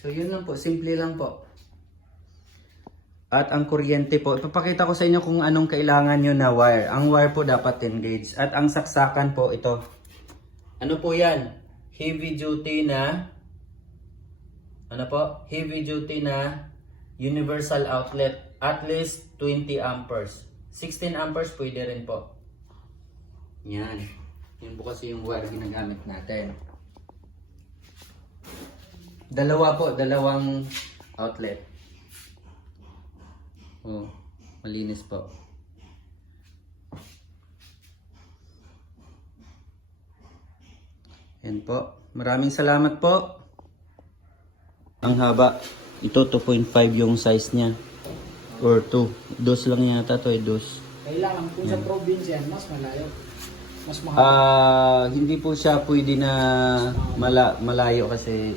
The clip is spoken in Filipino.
So yun lang po, simple lang po. At ang kuryente po, ipapakita ko sa inyo kung anong kailangan nyo na wire. Ang wire po dapat 10 gauge. At ang saksakan po ito. Ano po yan? Heavy duty na, ano po? Heavy duty na universal outlet. At least 20 amperes. 16 amperes pwede rin po. Yan. Yan po kasi yung wire ginagamit natin. Dalawa po, dalawang outlet. Oh, malinis po. Yan po. Maraming salamat po. Ang haba. Ito 2.5 yung size niya. Or 2. Dos lang yata to eh, dos. Kailangan kung sa probinsya, mas malayo. Mas mahal. Hindi po siya pwede na malayo kasi